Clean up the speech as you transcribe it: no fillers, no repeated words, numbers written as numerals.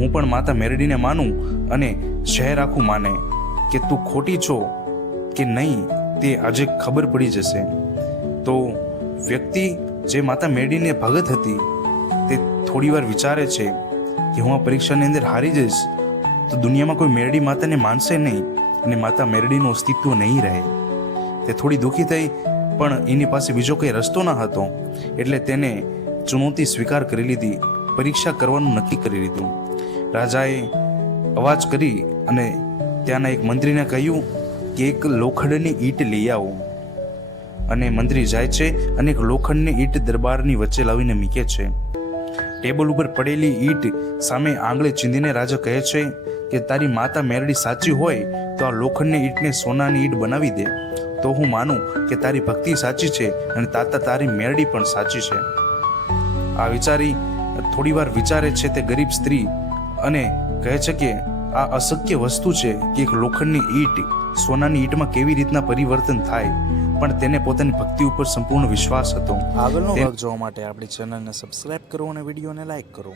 હું પણ માતા મેરડીને માનું અને શહેર આખું માને કે તું ખોટી છો કે નહીં તે આજે ખબર પડી જશે. તો વ્યક્તિ જે માતા મેરડીને ભગત હતી તે થોડી વાર વિચારે છે કે હું આ પરીક્ષાની અંદર હારી જઈશ તો દુનિયામાં કોઈ મેરડી માતાને માનશે નહીં અને માતા મેરડીનું અસ્તિત્વ નહીં રહે. તે થોડી દુઃખી થઈ, પણ એની પાસે બીજો કંઈ રસ્તો ન હતો એટલે તેને ચુનૌતી સ્વીકાર કરી લીધી, પરીક્ષા કરવાનું નક્કી કરી લીધું. રાજાએ અવાજ કરી અને ત્યાંના એક મંત્રીને કહ્યું કે એક લોખંડની ઈંટ લઈ આવો. અને મંત્રી જાય છે અને એક લોખંડની ઈંટ દરબારની વચ્ચે લાવીને મૂકે છે. ટેબલ ઉપર પડેલી ઈંટ સામે આંગળે ચીંધીને રાજા કહે છે કે તારી માતા મેરડી સાચી હોય તો આ લોખંડની ઈંટને સોનાની ઈંટ બનાવી દે, તો હું માનું કે તારી ભક્તિ સાચી છે અને તારી મેરડી પણ સાચી છે. આ વિચારી થોડી વાર વિચારે છે તે ગરીબ સ્ત્રી અને કહે છે કે આ અશક્ય વસ્તુ છે કે એક લોખંડની ઈંટ સોનાની ઈંટમાં કેવી રીતના પરિવર્તન થાય, પણ તેને પોતાની ભક્તિ ઉપર સંપૂર્ણ વિશ્વાસ હતો. આગળનો ભાગ જોવા માટે આપણી ચેનલને સબસ્ક્રાઇબ કરો અને વિડીયોને લાઈક કરો.